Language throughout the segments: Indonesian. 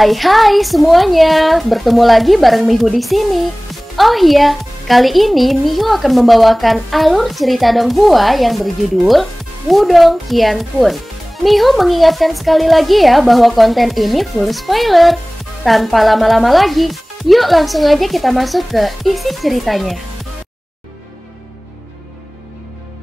Hai semuanya, bertemu lagi bareng Mihu di sini. Oh iya, kali ini Mihu akan membawakan alur cerita Donghua yang berjudul Wudong Qiankun. Mihu mengingatkan sekali lagi ya bahwa konten ini full spoiler. Tanpa lama-lama lagi, yuk langsung aja kita masuk ke isi ceritanya.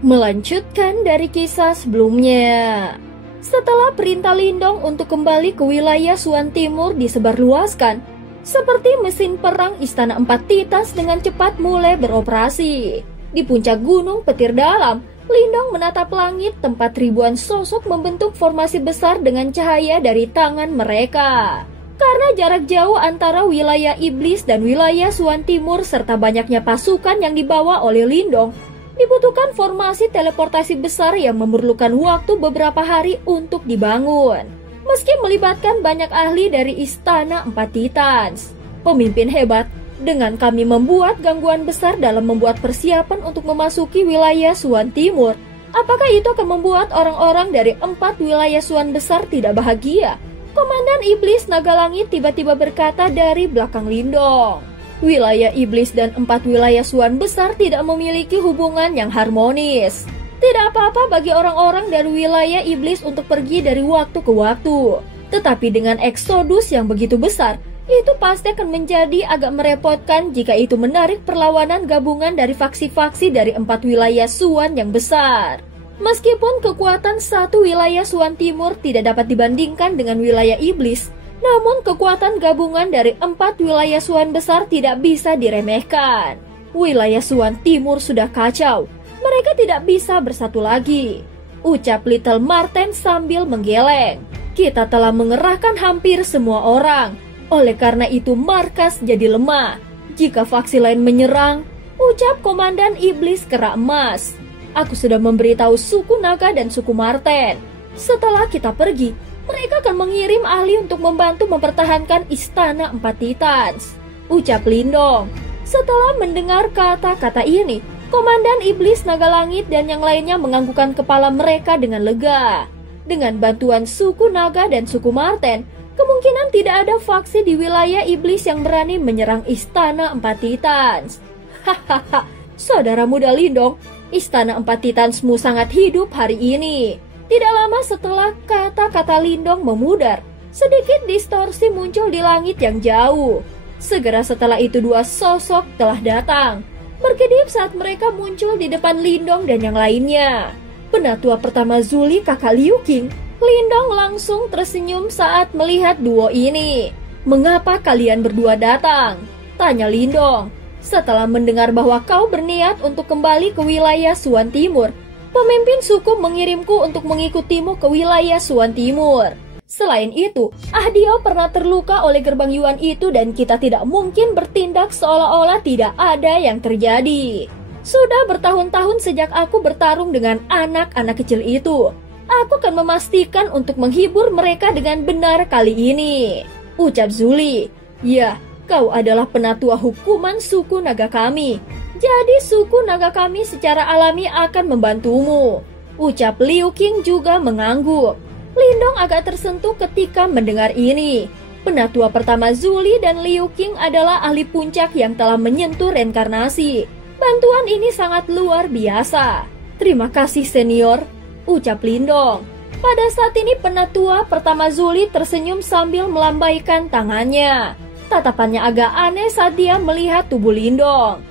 Melanjutkan dari kisah sebelumnya. Setelah perintah Lindong untuk kembali ke wilayah Suan Timur disebarluaskan, seperti mesin perang Istana Empat Titans dengan cepat mulai beroperasi. Di puncak gunung petir dalam, Lindong menatap langit tempat ribuan sosok membentuk formasi besar dengan cahaya dari tangan mereka. Karena jarak jauh antara wilayah iblis dan wilayah Suan Timur serta banyaknya pasukan yang dibawa oleh Lindong, dibutuhkan formasi teleportasi besar yang memerlukan waktu beberapa hari untuk dibangun. Meski melibatkan banyak ahli dari Istana Empat Titans, pemimpin hebat, dengan kami membuat gangguan besar dalam membuat persiapan untuk memasuki wilayah Suan Timur. Apakah itu akan membuat orang-orang dari 4 wilayah Suan besar tidak bahagia? Komandan Iblis Naga Langit tiba-tiba berkata dari belakang Lindong. Wilayah iblis dan 4 wilayah Suan besar tidak memiliki hubungan yang harmonis. Tidak apa-apa bagi orang-orang dari wilayah iblis untuk pergi dari waktu ke waktu. Tetapi dengan eksodus yang begitu besar, itu pasti akan menjadi agak merepotkan jika itu menarik perlawanan gabungan dari faksi-faksi dari 4 wilayah Suan yang besar. Meskipun kekuatan satu wilayah Suan Timur tidak dapat dibandingkan dengan wilayah iblis, namun kekuatan gabungan dari 4 wilayah Suan besar tidak bisa diremehkan. Wilayah Suan Timur sudah kacau. Mereka tidak bisa bersatu lagi, ucap Little Marten sambil menggeleng. Kita telah mengerahkan hampir semua orang. Oleh karena itu markas jadi lemah. Jika faksi lain menyerang, ucap Komandan Iblis Kera Emas. Aku sudah memberitahu suku Naga dan suku Marten. Setelah kita pergi, mereka akan mengirim ahli untuk membantu mempertahankan Istana Empat Titans, ucap Lindong. Setelah mendengar kata-kata ini, Komandan Iblis Naga Langit dan yang lainnya menganggukkan kepala mereka dengan lega. Dengan bantuan suku Naga dan suku Marten, kemungkinan tidak ada faksi di wilayah iblis yang berani menyerang Istana Empat Titans. Hahaha, saudara muda Lindong, Istana Empat Titansmu sangat hidup hari ini. Tidak lama setelah kata-kata Lindong memudar, sedikit distorsi muncul di langit yang jauh. Segera setelah itu 2 sosok telah datang, berkedip saat mereka muncul di depan Lindong dan yang lainnya. Penatua pertama Zuli, kakak Liu Qing. Lindong langsung tersenyum saat melihat duo ini. Mengapa kalian berdua datang? Tanya Lindong. Setelah mendengar bahwa kau berniat untuk kembali ke wilayah Suan Timur, pemimpin suku mengirimku untuk mengikutimu ke wilayah Suan Timur. Selain itu, Ahdio pernah terluka oleh gerbang Yuan itu dan kita tidak mungkin bertindak seolah-olah tidak ada yang terjadi. Sudah bertahun-tahun sejak aku bertarung dengan anak-anak kecil itu. Aku akan memastikan untuk menghibur mereka dengan benar kali ini, ucap Zuli. Ya, kau adalah penatua hukuman suku naga kami. Jadi suku naga kami secara alami akan membantumu, ucap Liu Qing juga mengangguk. Lindong agak tersentuh ketika mendengar ini. Penatua pertama Zuli dan Liu Qing adalah ahli puncak yang telah menyentuh reinkarnasi. Bantuan ini sangat luar biasa. Terima kasih senior, ucap Lindong. Pada saat ini penatua pertama Zuli tersenyum sambil melambaikan tangannya. Tatapannya agak aneh saat dia melihat tubuh Lindong.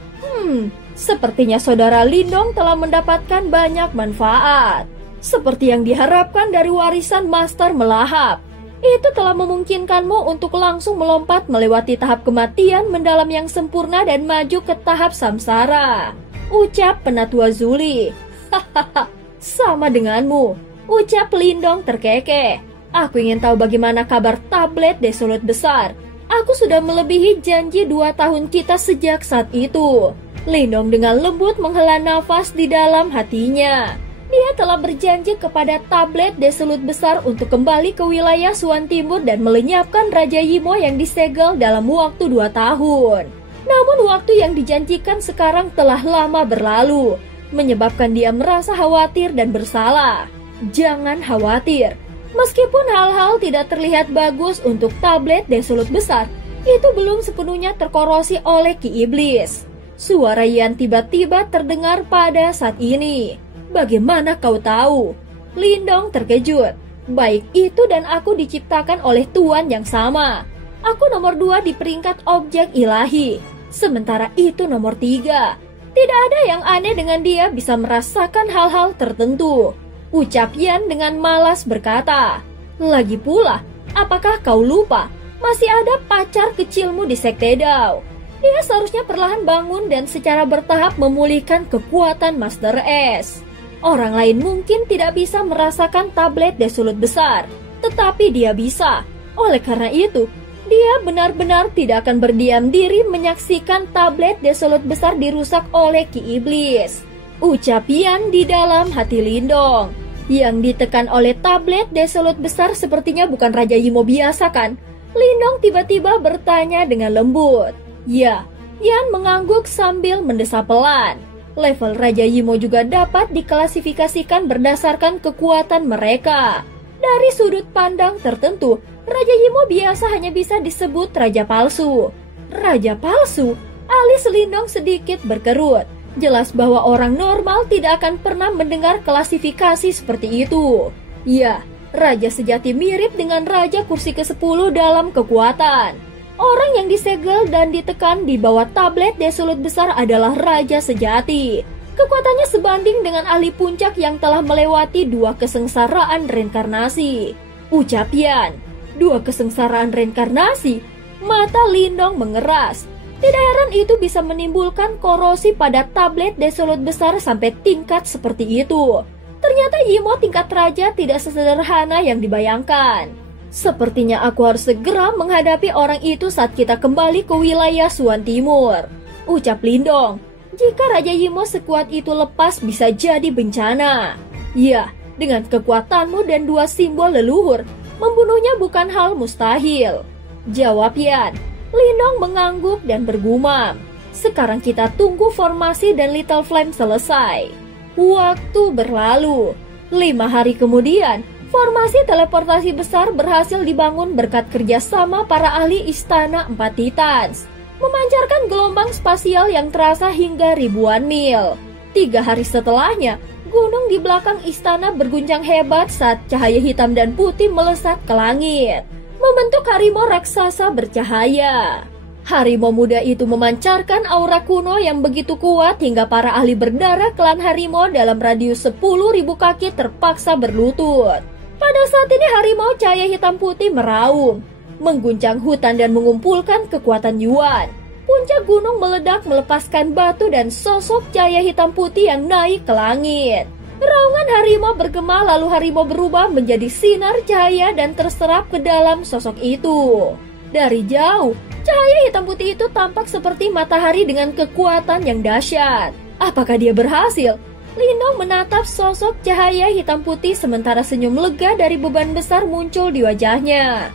Sepertinya saudara Lindong telah mendapatkan banyak manfaat. Seperti yang diharapkan dari warisan Master Melahap. Itu telah memungkinkanmu untuk langsung melompat melewati tahap kematian mendalam yang sempurna dan maju ke tahap samsara, ucap penatua Zuli. Hahaha, sama denganmu, ucap Lindong terkekeh. Aku ingin tahu bagaimana kabar tablet Desolate besar. Aku sudah melebihi janji 2 tahun kita sejak saat itu. Lindong dengan lembut menghela nafas di dalam hatinya. Dia telah berjanji kepada tablet Desolate besar untuk kembali ke wilayah Suan Timur dan melenyapkan Raja Yimo yang disegel dalam waktu 2 tahun. Namun waktu yang dijanjikan sekarang telah lama berlalu, menyebabkan dia merasa khawatir dan bersalah. Jangan khawatir, Meskipun hal-hal tidak terlihat bagus untuk tablet Desolut besar, itu belum sepenuhnya terkorosi oleh Ki Iblis. Suara Yan tiba-tiba terdengar pada saat ini. Bagaimana kau tahu? Lindong terkejut. Baik itu dan aku diciptakan oleh Tuan yang sama. Aku nomor 2 di peringkat objek ilahi. Sementara itu nomor 3. Tidak ada yang aneh dengan dia bisa merasakan hal-hal tertentu. Ucap Yan dengan malas berkata. Lagi pula, apakah kau lupa? Masih ada pacar kecilmu di Sekte Dao. Dia seharusnya perlahan bangun dan secara bertahap memulihkan kekuatan Master S. Orang lain mungkin tidak bisa merasakan tablet Desolut besar, tetapi dia bisa. Oleh karena itu, dia benar-benar tidak akan berdiam diri menyaksikan tablet Desolut besar dirusak oleh Ki Iblis. Ucap Yan di dalam hati Lindong. Yang ditekan oleh tablet Desolut besar sepertinya bukan Raja Yimo biasa kan? Lindong tiba-tiba bertanya dengan lembut. Ya, Yan mengangguk sambil mendesah pelan. Level Raja Yimo juga dapat diklasifikasikan berdasarkan kekuatan mereka. Dari sudut pandang tertentu, Raja Yimo biasa hanya bisa disebut Raja Palsu. Raja Palsu? Alis Lindong sedikit berkerut. Jelas bahwa orang normal tidak akan pernah mendengar klasifikasi seperti itu. Ya, Raja sejati mirip dengan Raja kursi ke-10 dalam kekuatan. Orang yang disegel dan ditekan di bawah tablet Desolut besar adalah Raja sejati. Kekuatannya sebanding dengan ahli puncak yang telah melewati 2 kesengsaraan reinkarnasi. Ucap Yan, 2 kesengsaraan reinkarnasi? Mata Lindong mengeras. Tidak heran itu bisa menimbulkan korosi pada tablet Desolut besar sampai tingkat seperti itu. Ternyata Yimo tingkat raja tidak sesederhana yang dibayangkan. Sepertinya aku harus segera menghadapi orang itu saat kita kembali ke wilayah Suan Timur. Ucap Lindong, jika Raja Yimo sekuat itu lepas bisa jadi bencana. Ya, dengan kekuatanmu dan 2 simbol leluhur, membunuhnya bukan hal mustahil. Jawab Yan. Lindong mengangguk dan bergumam. Sekarang kita tunggu formasi dan Little Flame selesai. Waktu berlalu. 5 hari kemudian, formasi teleportasi besar berhasil dibangun berkat kerjasama para ahli Istana 4 Titans, memancarkan gelombang spasial yang terasa hingga ribuan mil. 3 hari setelahnya, gunung di belakang istana berguncang hebat saat cahaya hitam dan putih melesat ke langit, membentuk harimau raksasa bercahaya. Harimau muda itu memancarkan aura kuno yang begitu kuat hingga para ahli berdarah klan harimau dalam radius 10.000 kaki terpaksa berlutut. Pada saat ini harimau cahaya hitam putih meraung, mengguncang hutan dan mengumpulkan kekuatan Yuan. Puncak gunung meledak melepaskan batu dan sosok cahaya hitam putih yang naik ke langit. Raungan harimau bergema lalu harimau berubah menjadi sinar cahaya dan terserap ke dalam sosok itu. Dari jauh, cahaya hitam putih itu tampak seperti matahari dengan kekuatan yang dahsyat. Apakah dia berhasil? Lindong menatap sosok cahaya hitam putih sementara senyum lega dari beban besar muncul di wajahnya.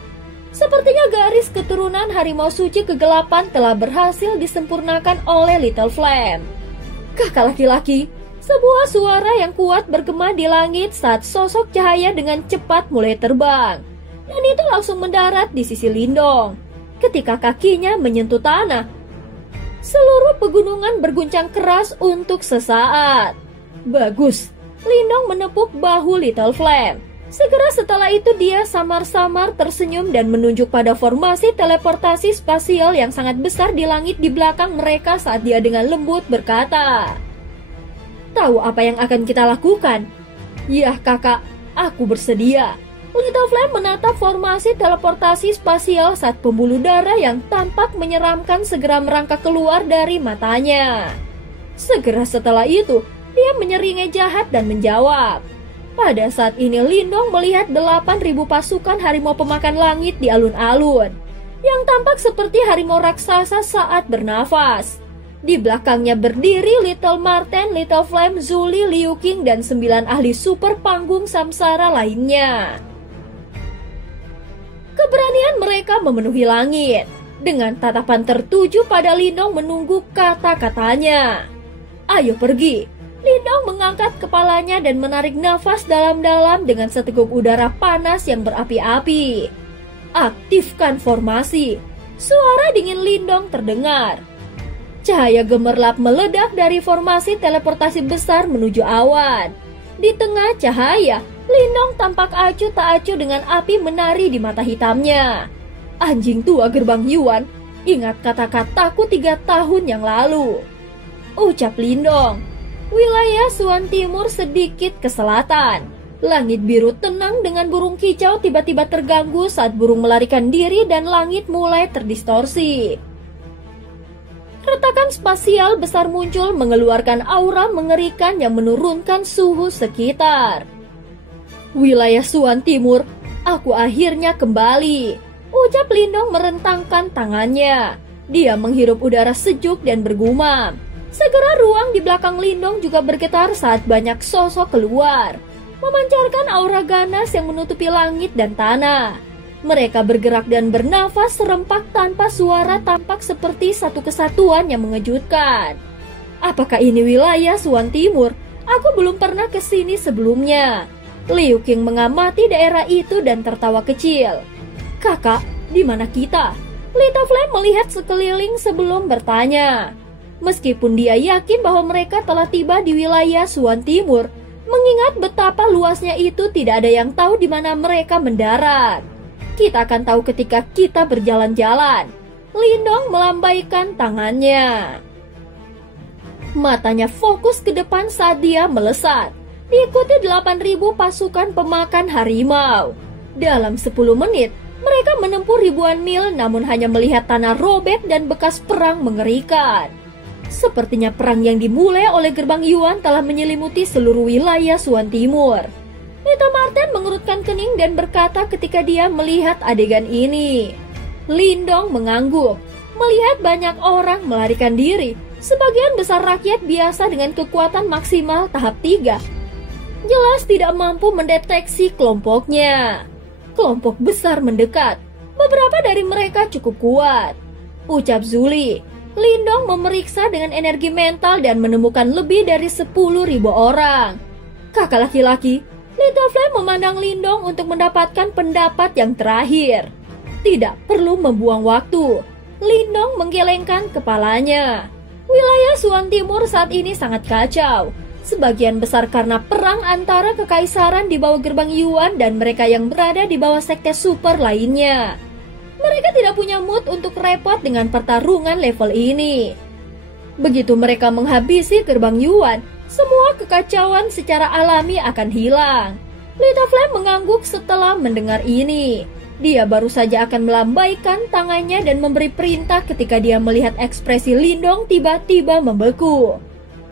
Sepertinya garis keturunan harimau suci kegelapan telah berhasil disempurnakan oleh Little Flame. Kakak laki-laki, sebuah suara yang kuat bergema di langit saat sosok cahaya dengan cepat mulai terbang. Dan itu langsung mendarat di sisi Lindong. Ketika kakinya menyentuh tanah, seluruh pegunungan berguncang keras untuk sesaat. Bagus, Lindong menepuk bahu Little Flame. Segera setelah itu dia samar-samar tersenyum dan menunjuk pada formasi teleportasi spasial yang sangat besar di langit di belakang mereka saat dia dengan lembut berkata, "Tahu apa yang akan kita lakukan?" "Yah kakak, aku bersedia." Little Flame menatap formasi teleportasi spasial saat pembuluh darah yang tampak menyeramkan segera merangkak keluar dari matanya. Segera setelah itu, dia menyeringai jahat dan menjawab. Pada saat ini Lindong melihat 8.000 pasukan harimau pemakan langit di alun-alun, yang tampak seperti harimau raksasa saat bernafas. Di belakangnya berdiri Little Marten, Little Flame, Zuli, Liu Qing, dan 9 ahli super panggung samsara lainnya. Keberanian mereka memenuhi langit. Dengan tatapan tertuju pada Lindong menunggu kata-katanya. "Ayo pergi." Lindong mengangkat kepalanya dan menarik nafas dalam-dalam dengan seteguk udara panas yang berapi-api. Aktifkan formasi. Suara dingin Lindong terdengar. Cahaya gemerlap meledak dari formasi teleportasi besar menuju awan. Di tengah cahaya, Lindong tampak acuh tak acuh dengan api menari di mata hitamnya. Anjing tua gerbang Yuan, ingat kata-kataku 3 tahun yang lalu, ucap Lindong. Wilayah Suan Timur sedikit ke selatan. Langit biru tenang dengan burung kicau tiba-tiba terganggu saat burung melarikan diri dan langit mulai terdistorsi. Retakan spasial besar muncul mengeluarkan aura mengerikan yang menurunkan suhu sekitar. Wilayah Suan Timur, aku akhirnya kembali, ucap Lindong merentangkan tangannya. Dia menghirup udara sejuk dan bergumam. Segera ruang di belakang Lindong juga bergetar saat banyak sosok keluar, memancarkan aura ganas yang menutupi langit dan tanah. Mereka bergerak dan bernafas serempak tanpa suara, tampak seperti satu kesatuan yang mengejutkan. Apakah ini wilayah Suan Timur? Aku belum pernah ke sini sebelumnya. Liu Qing mengamati daerah itu dan tertawa kecil. Kakak, di mana kita? Lita Flame melihat sekeliling sebelum bertanya. Meskipun dia yakin bahwa mereka telah tiba di wilayah Suan Timur, mengingat betapa luasnya itu tidak ada yang tahu di mana mereka mendarat. Kita akan tahu ketika kita berjalan-jalan. Lindong melambaikan tangannya. Matanya fokus ke depan saat dia melesat, diikuti 8.000 pasukan pemakan harimau. Dalam 10 menit, mereka menempuh ribuan mil namun hanya melihat tanah robek dan bekas perang mengerikan. Sepertinya perang yang dimulai oleh gerbang Yuan telah menyelimuti seluruh wilayah Suan Timur. Lita Marten mengerutkan kening dan berkata ketika dia melihat adegan ini. Lindong mengangguk, melihat banyak orang melarikan diri. Sebagian besar rakyat biasa dengan kekuatan maksimal tahap 3 jelas tidak mampu mendeteksi kelompoknya. Kelompok besar mendekat. Beberapa dari mereka cukup kuat, ucap Zuli. Lindong memeriksa dengan energi mental dan menemukan lebih dari 10.000 orang. Kakak laki-laki, Lita Flame memandang Lindong untuk mendapatkan pendapat yang terakhir. Tidak perlu membuang waktu. Lindong menggelengkan kepalanya. Wilayah Suan Timur saat ini sangat kacau. Sebagian besar karena perang antara kekaisaran di bawah gerbang Yuan dan mereka yang berada di bawah sekte super lainnya. Mereka tidak punya mood untuk repot dengan pertarungan level ini. Begitu mereka menghabisi gerbang Yuan, semua kekacauan secara alami akan hilang. Lita Flame mengangguk setelah mendengar ini. Dia baru saja akan melambaikan tangannya dan memberi perintah ketika dia melihat ekspresi Lindong tiba-tiba membeku.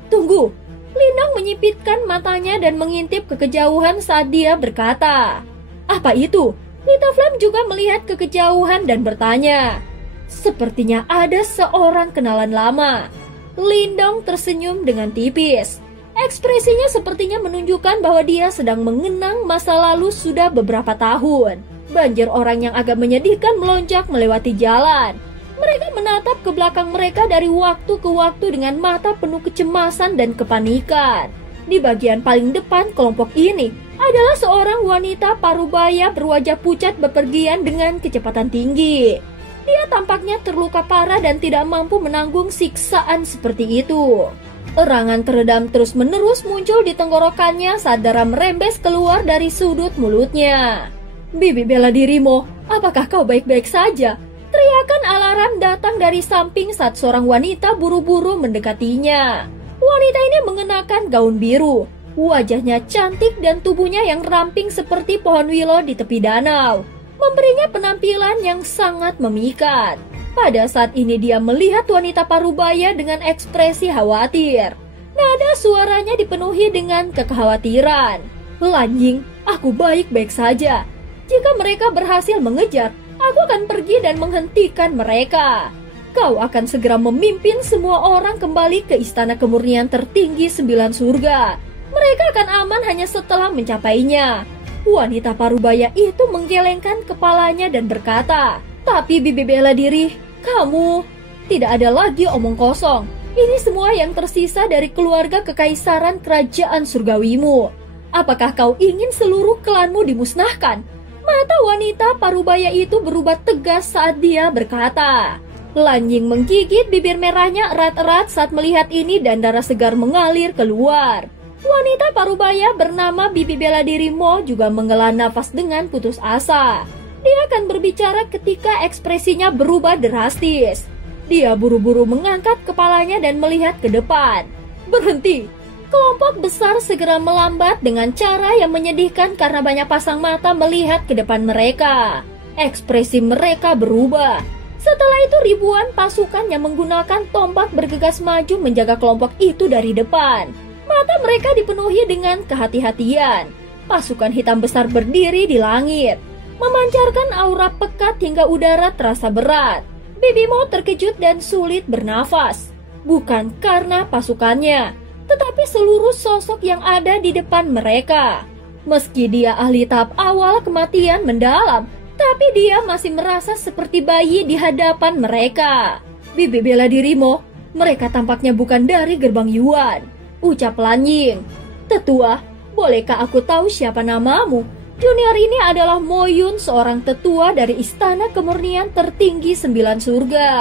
Tunggu! Lindong menyipitkan matanya dan mengintip ke kejauhan saat dia berkata, "Apa itu?" Lita Flame juga melihat ke kejauhan dan bertanya. Sepertinya ada seorang kenalan lama. Lindong tersenyum dengan tipis. Ekspresinya sepertinya menunjukkan bahwa dia sedang mengenang masa lalu sudah beberapa tahun. Banjir orang yang agak menyedihkan melonjak melewati jalan. Mereka menatap ke belakang mereka dari waktu ke waktu dengan mata penuh kecemasan dan kepanikan. Di bagian paling depan kelompok ini adalah seorang wanita parubaya berwajah pucat bepergian dengan kecepatan tinggi. Dia tampaknya terluka parah dan tidak mampu menanggung siksaan seperti itu. Erangan teredam terus-menerus muncul di tenggorokannya saat darah merembes keluar dari sudut mulutnya. "Bibi bela dirimu, apakah kau baik-baik saja?" Teriakan alarm datang dari samping saat seorang wanita buru-buru mendekatinya. Wanita ini mengenakan gaun biru. Wajahnya cantik dan tubuhnya yang ramping seperti pohon willow di tepi danau memberinya penampilan yang sangat memikat. Pada saat ini dia melihat wanita parubaya dengan ekspresi khawatir. Nada suaranya dipenuhi dengan kekhawatiran. "Lanjing, aku baik-baik saja. Jika mereka berhasil mengejar, aku akan pergi dan menghentikan mereka. Kau akan segera memimpin semua orang kembali ke istana kemurnian tertinggi 9 surga. Mereka akan aman hanya setelah mencapainya." Wanita parubaya itu menggelengkan kepalanya dan berkata, "Tapi bibi bela diri, kamu..." Tidak ada lagi omong kosong. Ini semua yang tersisa dari keluarga kekaisaran kerajaan surgawimu. Apakah kau ingin seluruh klanmu dimusnahkan? Mata wanita parubaya itu berubah tegas saat dia berkata. Lan Ying menggigit bibir merahnya erat-erat saat melihat ini dan darah segar mengalir keluar. Wanita parubaya bernama Bibi Bela Diri Mo juga menghela nafas dengan putus asa. Dia akan berbicara ketika ekspresinya berubah drastis. Dia buru-buru mengangkat kepalanya dan melihat ke depan. Berhenti! Kelompok besar segera melambat dengan cara yang menyedihkan karena banyak pasang mata melihat ke depan mereka. Ekspresi mereka berubah. Setelah itu ribuan pasukan yang menggunakan tombak bergegas maju menjaga kelompok itu dari depan. Mata mereka dipenuhi dengan kehati-hatian. Pasukan hitam besar berdiri di langit, memancarkan aura pekat hingga udara terasa berat. Bibi Mo terkejut dan sulit bernafas. Bukan karena pasukannya, tetapi seluruh sosok yang ada di depan mereka. Meski dia ahli tahap awal kematian mendalam, tapi dia masih merasa seperti bayi di hadapan mereka. Bibi Bela Diri Mo, mereka tampaknya bukan dari gerbang Yuan, ucap Lan Ying. Tetua, bolehkah aku tahu siapa namamu? Junior ini adalah Mo Yun, seorang tetua dari Istana Kemurnian tertinggi 9 surga.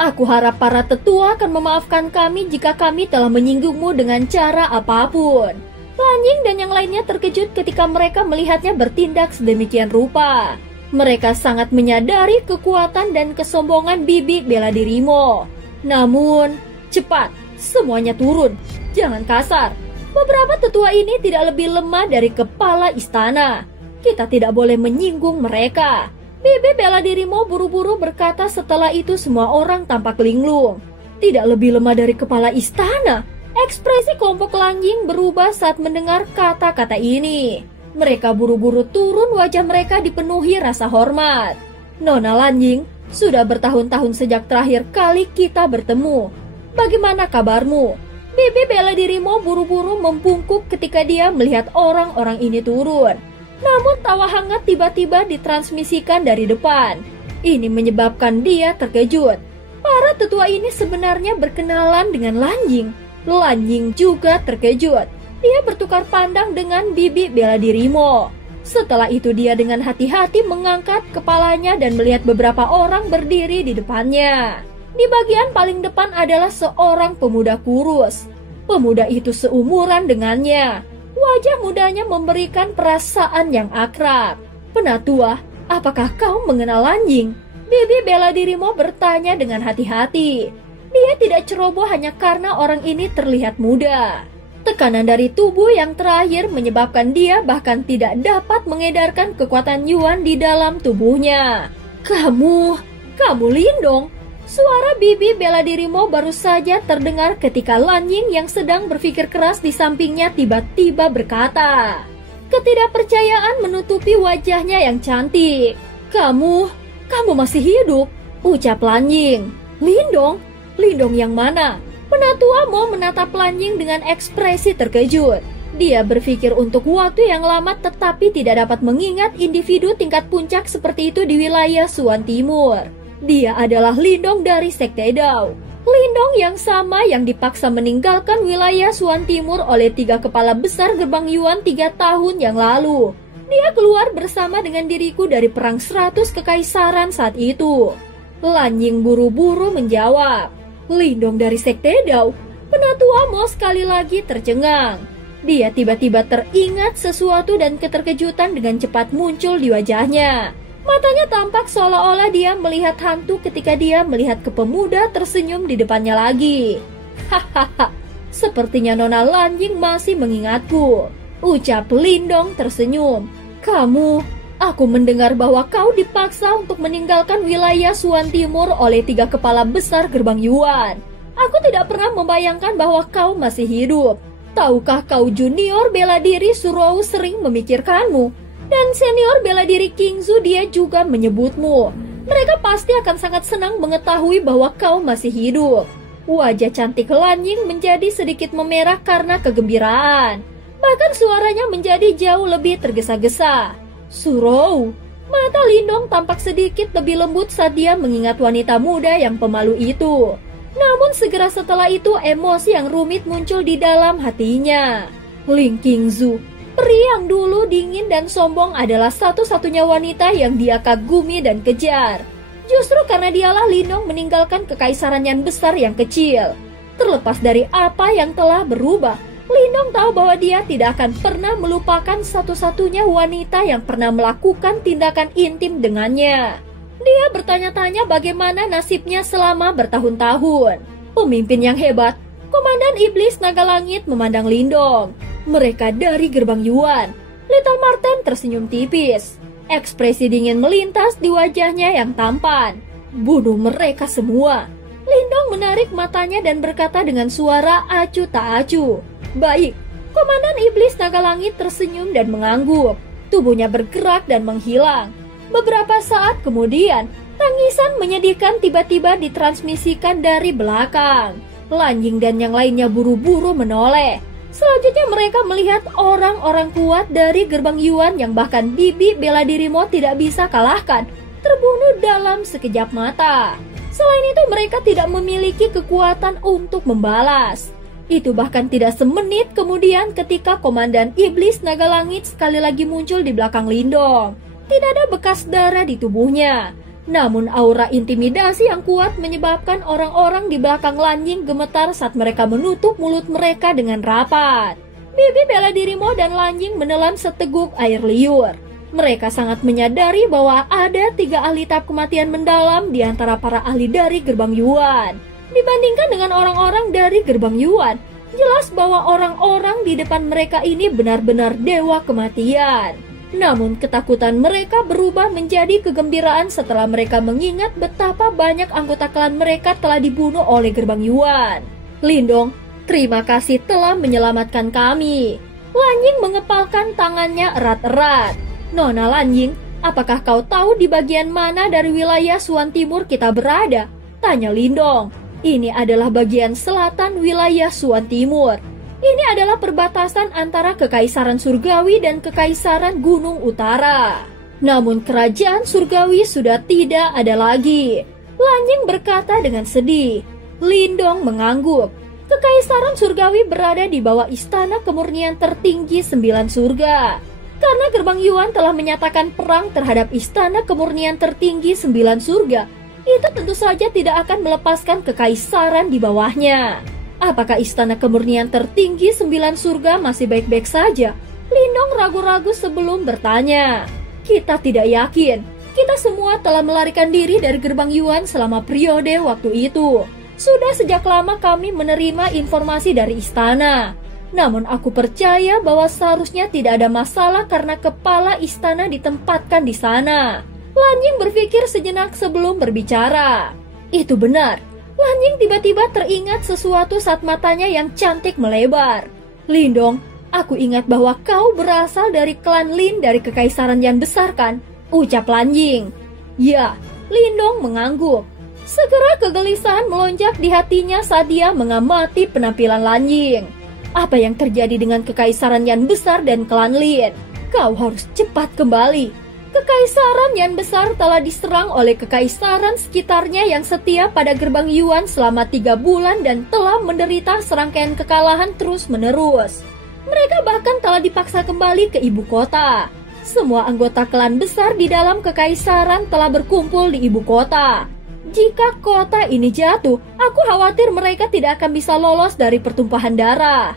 Aku harap para tetua akan memaafkan kami jika kami telah menyinggungmu dengan cara apapun. Lan Ying dan yang lainnya terkejut ketika mereka melihatnya bertindak sedemikian rupa. Mereka sangat menyadari kekuatan dan kesombongan Bibi Bela Diri Mo. Namun, cepat, semuanya turun. Jangan kasar. Beberapa tetua ini tidak lebih lemah dari kepala istana. Kita tidak boleh menyinggung mereka. Bibi Bela Diri Mo buru-buru berkata setelah itu semua orang tampak linglung. Tidak lebih lemah dari kepala istana. Ekspresi kelompok Lan Ying berubah saat mendengar kata-kata ini. Mereka buru-buru turun, wajah mereka dipenuhi rasa hormat. Nona Lan Ying, sudah bertahun-tahun sejak terakhir kali kita bertemu. Bagaimana kabarmu? Bibi Bela Diri Mo buru-buru membungkuk ketika dia melihat orang-orang ini turun. Namun tawa hangat tiba-tiba ditransmisikan dari depan. Ini menyebabkan dia terkejut. Para tetua ini sebenarnya berkenalan dengan Lan Ying. Lan Ying juga terkejut. Dia bertukar pandang dengan Bibi Bela Diri Mo. Setelah itu dia dengan hati-hati mengangkat kepalanya dan melihat beberapa orang berdiri di depannya. Di bagian paling depan adalah seorang pemuda kurus. Pemuda itu seumuran dengannya. Wajah mudanya memberikan perasaan yang akrab. Penatua, apakah kau mengenal Lan Ying? Bibi Bela Diri Mo bertanya dengan hati-hati. Dia tidak ceroboh hanya karena orang ini terlihat muda. Tekanan dari tubuh yang terakhir menyebabkan dia bahkan tidak dapat mengedarkan kekuatan Yuan di dalam tubuhnya. Kamu Lindong. Suara Bibi Bela Diri Mo baru saja terdengar ketika Lan Ying yang sedang berpikir keras di sampingnya tiba-tiba berkata. Ketidakpercayaan menutupi wajahnya yang cantik. Kamu masih hidup, ucap Lan Ying. Lindong yang mana? Penatua Mo menatap Lan Ying dengan ekspresi terkejut. Dia berpikir untuk waktu yang lama tetapi tidak dapat mengingat individu tingkat puncak seperti itu di wilayah Suan Timur. Dia adalah Lindong dari Sekte Dao. Lindong yang sama yang dipaksa meninggalkan wilayah Suan Timur oleh 3 kepala besar gerbang Yuan 3 tahun yang lalu. Dia keluar bersama dengan diriku dari perang 100 kekaisaran saat itu. Lan Ying buru-buru menjawab. Lindong dari Sekte Dao. Penatua Mo sekali lagi tercengang. Dia tiba-tiba teringat sesuatu dan keterkejutan dengan cepat muncul di wajahnya. Matanya tampak seolah-olah dia melihat hantu ketika dia melihat ke pemuda tersenyum di depannya lagi. Hahaha, sepertinya Nona Lan Ying masih mengingatku, ucap Lindong tersenyum. Aku mendengar bahwa kau dipaksa untuk meninggalkan wilayah Suan Timur oleh 3 kepala besar gerbang Yuan. Aku tidak pernah membayangkan bahwa kau masih hidup. Tahukah kau junior bela diri Surou sering memikirkanmu? Dan senior bela diri Kingzu dia juga menyebutmu. Mereka pasti akan sangat senang mengetahui bahwa kau masih hidup. Wajah cantik Lan Ying menjadi sedikit memerah karena kegembiraan. Bahkan suaranya menjadi jauh lebih tergesa-gesa. Surou. Mata Lindong tampak sedikit lebih lembut saat dia mengingat wanita muda yang pemalu itu. Namun segera setelah itu emosi yang rumit muncul di dalam hatinya. Ling Qingzu, peri yang dulu dingin dan sombong, adalah satu-satunya wanita yang dia kagumi dan kejar. Justru karena dialah Lindong meninggalkan kekaisaran yang besar yang kecil. Terlepas dari apa yang telah berubah, Lindong tahu bahwa dia tidak akan pernah melupakan satu-satunya wanita yang pernah melakukan tindakan intim dengannya. Dia bertanya-tanya bagaimana nasibnya selama bertahun-tahun. Pemimpin yang hebat, Komandan Iblis Naga Langit, memandang Lindong. Mereka dari gerbang Yuan. Little Marten tersenyum tipis. Ekspresi dingin melintas di wajahnya yang tampan. Bunuh mereka semua. Lindong menarik matanya dan berkata dengan suara acuh tak acuh. Baik. Komandan Iblis Naga Langit tersenyum dan mengangguk. Tubuhnya bergerak dan menghilang. Beberapa saat kemudian, tangisan menyedihkan tiba-tiba ditransmisikan dari belakang. Lanjing dan yang lainnya buru-buru menoleh. Selanjutnya mereka melihat orang-orang kuat dari gerbang Yuan yang bahkan bibi bela dirimu tidak bisa kalahkan, terbunuh dalam sekejap mata. Selain itu mereka tidak memiliki kekuatan untuk membalas. Itu bahkan tidak semenit kemudian ketika Komandan Iblis Naga Langit sekali lagi muncul di belakang Lindong. Tidak ada bekas darah di tubuhnya. Namun aura intimidasi yang kuat menyebabkan orang-orang di belakang Lanjing gemetar saat mereka menutup mulut mereka dengan rapat. Bibi bela dirimu dan Lanjing menelan seteguk air liur. Mereka sangat menyadari bahwa ada 3 ahli tahap kematian mendalam di antara para ahli dari gerbang Yuan. Dibandingkan dengan orang-orang dari gerbang Yuan, jelas bahwa orang-orang di depan mereka ini benar-benar dewa kematian. Namun ketakutan mereka berubah menjadi kegembiraan setelah mereka mengingat betapa banyak anggota klan mereka telah dibunuh oleh gerbang Yuan. Lindong, terima kasih telah menyelamatkan kami. Lanjing mengepalkan tangannya erat-erat. Nona Lanjing, apakah kau tahu di bagian mana dari wilayah Suan Timur kita berada? Tanya Lindong. Ini adalah bagian selatan wilayah Suan Timur. Ini adalah perbatasan antara Kekaisaran Surgawi dan Kekaisaran Gunung Utara. Namun kerajaan Surgawi sudah tidak ada lagi. Lanjing berkata dengan sedih. Lindong mengangguk. Kekaisaran Surgawi berada di bawah Istana Kemurnian Tertinggi 9 Surga. Karena gerbang Yuan telah menyatakan perang terhadap Istana Kemurnian Tertinggi 9 Surga, itu tentu saja tidak akan melepaskan kekaisaran di bawahnya. Apakah Istana Kemurnian Tertinggi 9 Surga masih baik-baik saja? Lindong ragu-ragu sebelum bertanya. Kita tidak yakin. Kita semua telah melarikan diri dari gerbang Yuan selama periode waktu itu. Sudah sejak lama kami menerima informasi dari istana. Namun aku percaya bahwa seharusnya tidak ada masalah karena kepala istana ditempatkan di sana. Lanjing berpikir sejenak sebelum berbicara. Itu benar. Lanjing tiba-tiba teringat sesuatu saat matanya yang cantik melebar. Lindong, aku ingat bahwa kau berasal dari klan Lin dari Kekaisaran yang besar kan? Ucap Lanjing. Ya, Lindong mengangguk. Segera kegelisahan melonjak di hatinya saat dia mengamati penampilan Lanjing. Apa yang terjadi dengan Kekaisaran yang besar dan klan Lin? Kau harus cepat kembali. Kekaisaran yang besar telah diserang oleh kekaisaran sekitarnya yang setia pada gerbang Yuan selama 3 bulan dan telah menderita serangkaian kekalahan terus-menerus. Mereka bahkan telah dipaksa kembali ke ibu kota. Semua anggota klan besar di dalam kekaisaran telah berkumpul di ibu kota. Jika kota ini jatuh, aku khawatir mereka tidak akan bisa lolos dari pertumpahan darah.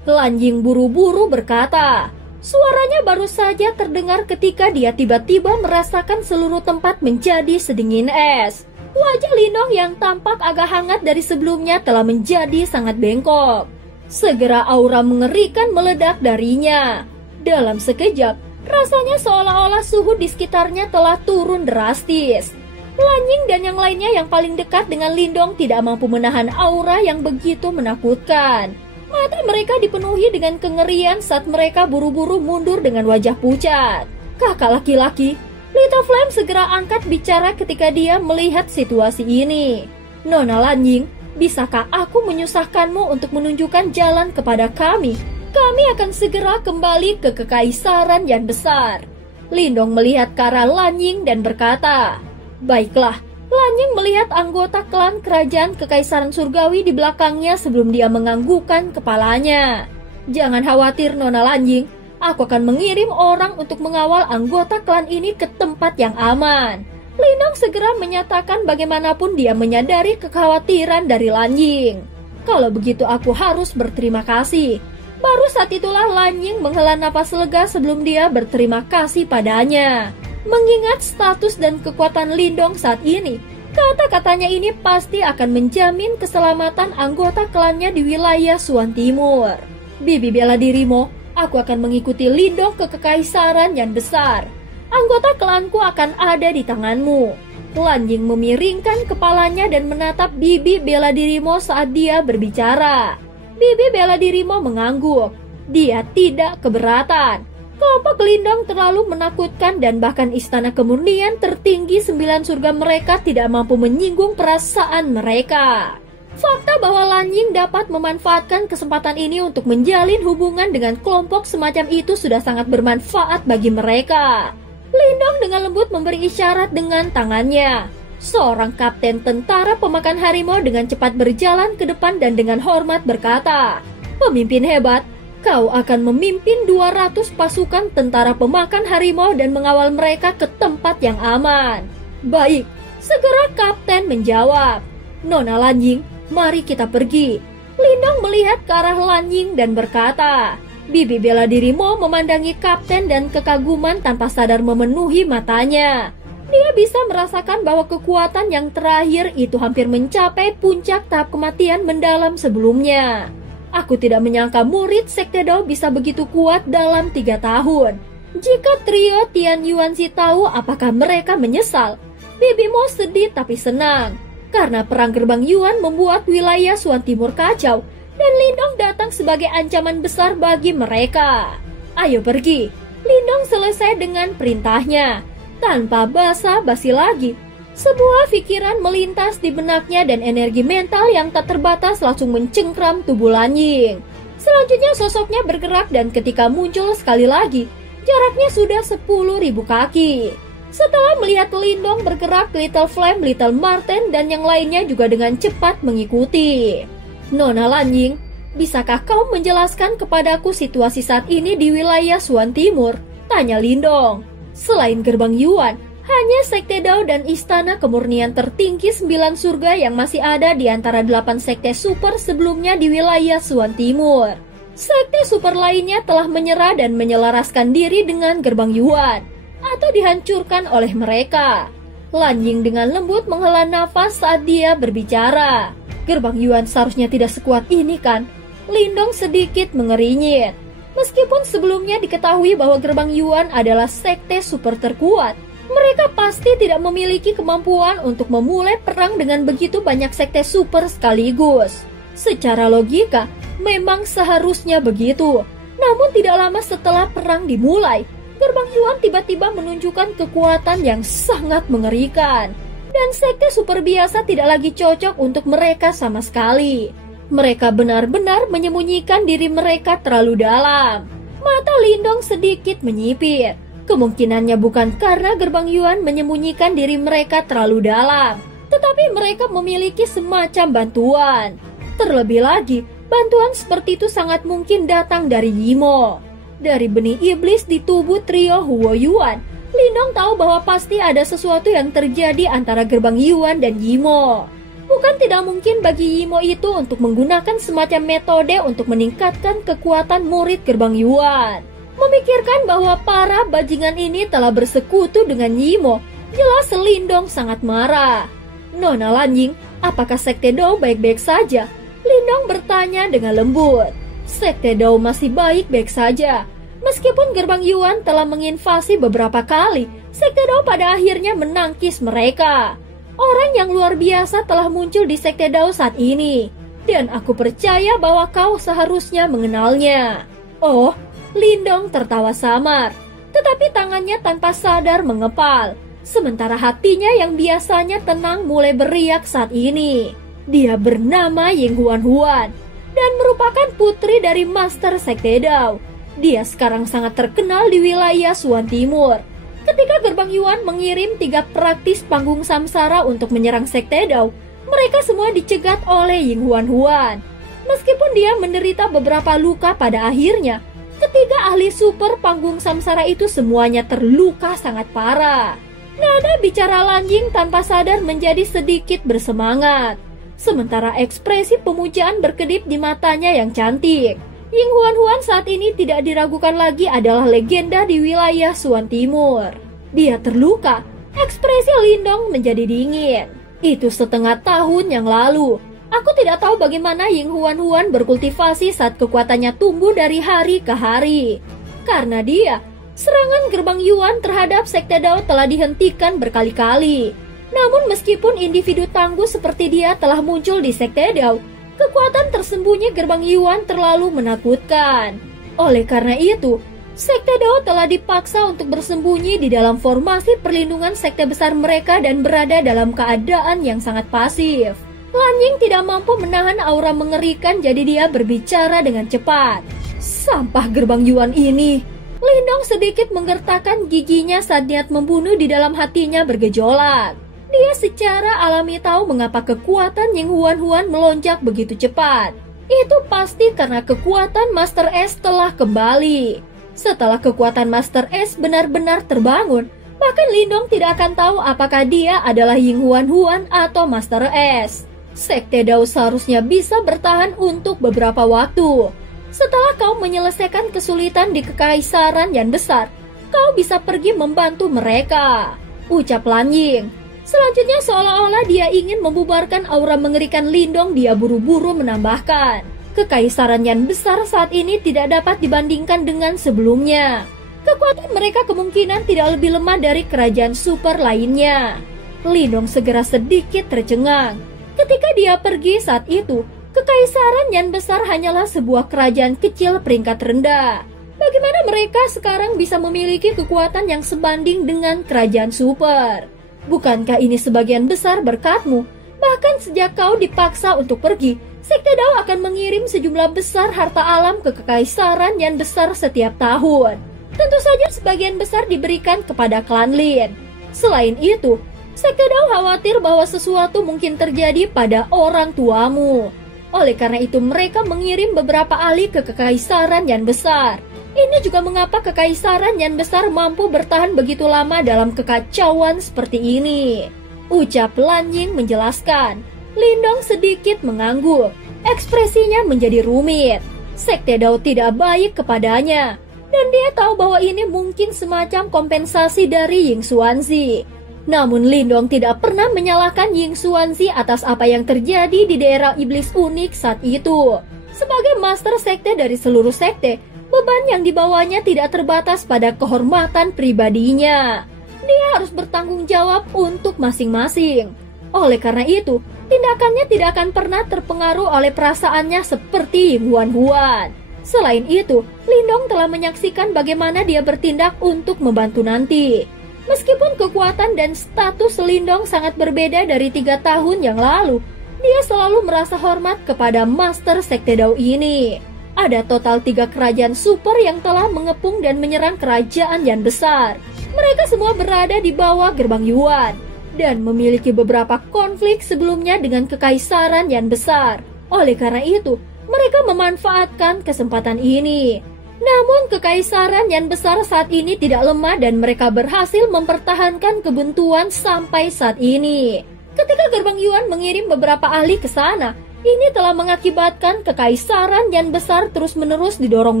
Lanjing buru-buru berkata. Suaranya baru saja terdengar ketika dia tiba-tiba merasakan seluruh tempat menjadi sedingin es. Wajah Lindong yang tampak agak hangat dari sebelumnya telah menjadi sangat bengkok. Segera aura mengerikan meledak darinya. Dalam sekejap, rasanya seolah-olah suhu di sekitarnya telah turun drastis. Lanjing dan yang lainnya yang paling dekat dengan Lindong tidak mampu menahan aura yang begitu menakutkan. Mata mereka dipenuhi dengan kengerian saat mereka buru-buru mundur dengan wajah pucat. Kakak laki-laki, Little Flame segera angkat bicara ketika dia melihat situasi ini. Nona Lanjing, bisakah aku menyusahkanmu untuk menunjukkan jalan kepada kami? Kami akan segera kembali ke kekaisaran yang besar. Lindong melihat ke arah Lanjing dan berkata, baiklah, Lanying melihat anggota klan kerajaan kekaisaran surgawi di belakangnya sebelum dia menganggukkan kepalanya. Jangan khawatir Nona Lanying, aku akan mengirim orang untuk mengawal anggota klan ini ke tempat yang aman. Lindong segera menyatakan bagaimanapun dia menyadari kekhawatiran dari Lanying. Kalau begitu aku harus berterima kasih. Baru saat itulah Lanying menghela napas lega sebelum dia berterima kasih padanya. Mengingat status dan kekuatan Lindong saat ini, kata-katanya ini pasti akan menjamin keselamatan anggota klannya di wilayah Suan Timur. Bibi bela dirimu, aku akan mengikuti Lindong ke kekaisaran yang besar. Anggota klanku akan ada di tanganmu. Lanying memiringkan kepalanya dan menatap Bibi bela dirimu saat dia berbicara. Bibi bela dirimu mengangguk. Dia tidak keberatan. Kelompok Lindong terlalu menakutkan dan bahkan istana kemurnian tertinggi 9 surga mereka tidak mampu menyinggung perasaan mereka. Fakta bahwa Lanying dapat memanfaatkan kesempatan ini untuk menjalin hubungan dengan kelompok semacam itu sudah sangat bermanfaat bagi mereka. Lindong dengan lembut memberi isyarat dengan tangannya. Seorang kapten tentara pemakan harimau dengan cepat berjalan ke depan dan dengan hormat berkata, "Pemimpin hebat, kau akan memimpin 200 pasukan tentara pemakan harimau dan mengawal mereka ke tempat yang aman." "Baik," segera kapten menjawab. "Nona Lanying, mari kita pergi." Lindong melihat ke arah Lanying dan berkata, Bibi bela dirimu memandangi kapten dan kekaguman tanpa sadar memenuhi matanya. Dia bisa merasakan bahwa kekuatan yang terakhir itu hampir mencapai puncak tahap kematian mendalam sebelumnya. Aku tidak menyangka murid Sekte Dao bisa begitu kuat dalam 3 tahun. Jika trio Tian Yuanzi tahu apakah mereka menyesal? Bibi Mo sedih tapi senang. Karena perang gerbang Yuan membuat wilayah Suan Timur kacau. Dan Lindong datang sebagai ancaman besar bagi mereka. "Ayo pergi." Lindong selesai dengan perintahnya. Tanpa basa-basi lagi, sebuah pikiran melintas di benaknya dan energi mental yang tak terbatas langsung mencengkram tubuh Lanying. Selanjutnya sosoknya bergerak dan ketika muncul sekali lagi, jaraknya sudah 10.000 kaki. Setelah melihat Lindong bergerak, Little Flame, Little Marten, dan yang lainnya juga dengan cepat mengikuti. "Nona Lanying, bisakah kau menjelaskan kepadaku situasi saat ini di wilayah Suan Timur?" tanya Lindong. Selain gerbang Yuan, hanya Sekte Dao dan Istana Kemurnian tertinggi 9 surga yang masih ada di antara 8 sekte super sebelumnya di wilayah Suan Timur. Sekte super lainnya telah menyerah dan menyelaraskan diri dengan gerbang Yuan, atau dihancurkan oleh mereka. Lanying dengan lembut menghela nafas saat dia berbicara. Gerbang Yuan seharusnya tidak sekuat ini kan? Lindong sedikit mengerinyit. Meskipun sebelumnya diketahui bahwa gerbang Yuan adalah sekte super terkuat, mereka pasti tidak memiliki kemampuan untuk memulai perang dengan begitu banyak sekte super sekaligus. Secara logika, memang seharusnya begitu. Namun tidak lama setelah perang dimulai, gerbang Yuan tiba-tiba menunjukkan kekuatan yang sangat mengerikan. Dan sekte super biasa tidak lagi cocok untuk mereka sama sekali. Mereka benar-benar menyembunyikan diri mereka terlalu dalam. Mata Lindong sedikit menyipit. Kemungkinannya bukan karena gerbang Yuan menyembunyikan diri mereka terlalu dalam, tetapi mereka memiliki semacam bantuan. Terlebih lagi, bantuan seperti itu sangat mungkin datang dari Yimo. Dari benih iblis di tubuh trio Huo Yuan, Lindong tahu bahwa pasti ada sesuatu yang terjadi antara gerbang Yuan dan Yimo. Bukan tidak mungkin bagi Yimo itu untuk menggunakan semacam metode untuk meningkatkan kekuatan murid gerbang Yuan. Memikirkan bahwa para bajingan ini telah bersekutu dengan Yimo, jelas Lindong sangat marah. "Nona Lanying, apakah Sekte Dao baik-baik saja?" Lindong bertanya dengan lembut. Sekte Dao masih baik-baik saja. Meskipun gerbang Yuan telah menginvasi beberapa kali, Sekte Dao pada akhirnya menangkis mereka. Orang yang luar biasa telah muncul di Sekte Dao saat ini, dan aku percaya bahwa kau seharusnya mengenalnya. Oh, Lindong tertawa samar, tetapi tangannya tanpa sadar mengepal, sementara hatinya yang biasanya tenang mulai beriak saat ini. Dia bernama Ying Huan Huan, dan merupakan putri dari Master Sekte Dao. Dia sekarang sangat terkenal di wilayah Suan Timur. Ketika Gerbang Yuan mengirim 3 praktis panggung samsara untuk menyerang Sekte Dao, mereka semua dicegat oleh Ying Huan. Meskipun dia menderita beberapa luka pada akhirnya, ketiga ahli super panggung samsara itu semuanya terluka sangat parah. Nada bicara Lan Ying tanpa sadar menjadi sedikit bersemangat. Sementara ekspresi pemujaan berkedip di matanya yang cantik. Ying Huan saat ini tidak diragukan lagi adalah legenda di wilayah Suan Timur. Dia terluka, ekspresi Lindong menjadi dingin. Itu setengah tahun yang lalu. Aku tidak tahu bagaimana Ying Huan berkultivasi saat kekuatannya tumbuh dari hari ke hari. Karena dia, serangan Gerbang Yuan terhadap Sekte Dao telah dihentikan berkali-kali. Namun meskipun individu tangguh seperti dia telah muncul di Sekte Dao, kekuatan tersembunyi Gerbang Yuan terlalu menakutkan. Oleh karena itu, Sekte Dao telah dipaksa untuk bersembunyi di dalam formasi perlindungan sekte besar mereka dan berada dalam keadaan yang sangat pasif. Lan Ying tidak mampu menahan aura mengerikan, jadi dia berbicara dengan cepat. Sampah Gerbang Yuan ini. Lindong sedikit menggertakkan giginya saat niat membunuh di dalam hatinya bergejolak. Dia secara alami tahu mengapa kekuatan Ying Huan melonjak begitu cepat. Itu pasti karena kekuatan Master S telah kembali. Setelah kekuatan Master S benar-benar terbangun, bahkan Lindong tidak akan tahu apakah dia adalah Ying Huan atau Master S. Sekte Dao seharusnya bisa bertahan untuk beberapa waktu. Setelah kau menyelesaikan kesulitan di Kekaisaran yang besar, kau bisa pergi membantu mereka, ucap Lan Ying. Selanjutnya seolah-olah dia ingin membubarkan aura mengerikan Lindong, dia buru-buru menambahkan. Kekaisaran yang besar saat ini tidak dapat dibandingkan dengan sebelumnya. Kekuatan mereka kemungkinan tidak lebih lemah dari kerajaan super lainnya. Lindong segera sedikit tercengang. Ketika dia pergi saat itu, Kekaisaran yang besar hanyalah sebuah kerajaan kecil peringkat rendah. Bagaimana mereka sekarang bisa memiliki kekuatan yang sebanding dengan kerajaan super? Bukankah ini sebagian besar berkatmu? Bahkan sejak kau dipaksa untuk pergi, Sekte Dao akan mengirim sejumlah besar harta alam ke Kekaisaran yang besar setiap tahun. Tentu saja sebagian besar diberikan kepada klan Lin. Selain itu, Sekte Dao khawatir bahwa sesuatu mungkin terjadi pada orang tuamu. Oleh karena itu mereka mengirim beberapa ahli ke Kekaisaran yang besar. Ini juga mengapa Kekaisaran yang besar mampu bertahan begitu lama dalam kekacauan seperti ini, ucap Lan Ying menjelaskan. Lindong sedikit mengangguk. Ekspresinya menjadi rumit. Sekte Dao tidak baik kepadanya, dan dia tahu bahwa ini mungkin semacam kompensasi dari Ying Xuanzi. Namun Lindong tidak pernah menyalahkan Ying Xuanzi atas apa yang terjadi di daerah iblis unik saat itu. Sebagai master sekte dari seluruh sekte, beban yang dibawanya tidak terbatas pada kehormatan pribadinya. Dia harus bertanggung jawab untuk masing-masing. Oleh karena itu, tindakannya tidak akan pernah terpengaruh oleh perasaannya seperti Ying Huan. Selain itu, Lindong telah menyaksikan bagaimana dia bertindak untuk membantu nanti. Meskipun kekuatan dan status Lindong sangat berbeda dari 3 tahun yang lalu, dia selalu merasa hormat kepada Master Sekte Dao ini. Ada total 3 kerajaan super yang telah mengepung dan menyerang kerajaan yang besar. Mereka semua berada di bawah Gerbang Yuan dan memiliki beberapa konflik sebelumnya dengan Kekaisaran yang besar. Oleh karena itu, mereka memanfaatkan kesempatan ini. Namun Kekaisaran yang besar saat ini tidak lemah dan mereka berhasil mempertahankan kebuntuan sampai saat ini. Ketika Gerbang Yuan mengirim beberapa ahli ke sana, ini telah mengakibatkan Kekaisaran yang besar terus-menerus didorong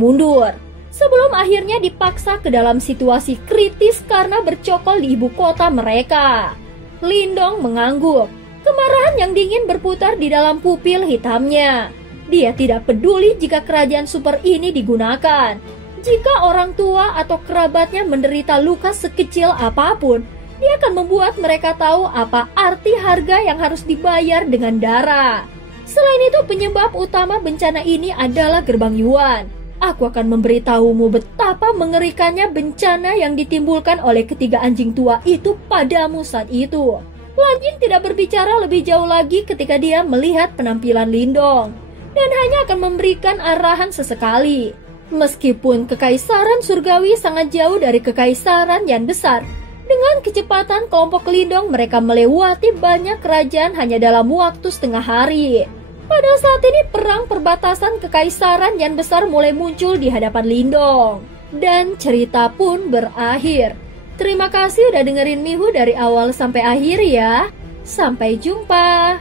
mundur. Sebelum akhirnya dipaksa ke dalam situasi kritis karena bercokol di ibu kota mereka. Lindong mengangguk. Kemarahan yang dingin berputar di dalam pupil hitamnya. Dia tidak peduli jika kerajaan super ini digunakan. Jika orang tua atau kerabatnya menderita luka sekecil apapun, dia akan membuat mereka tahu apa arti harga yang harus dibayar dengan darah. Selain itu, penyebab utama bencana ini adalah Gerbang Yuan. Aku akan memberitahumu betapa mengerikannya bencana yang ditimbulkan oleh ketiga anjing tua itu padamu saat itu. Lan Ying tidak berbicara lebih jauh lagi ketika dia melihat penampilan Lindong, dan hanya akan memberikan arahan sesekali. Meskipun kekaisaran surgawi sangat jauh dari kekaisaran yang besar, dengan kecepatan kelompok Lindong mereka melewati banyak kerajaan hanya dalam waktu setengah hari. Pada saat ini perang perbatasan kekaisaran yang besar mulai muncul di hadapan Lindong. Dan cerita pun berakhir. Terima kasih udah dengerin Mihu dari awal sampai akhir ya. Sampai jumpa.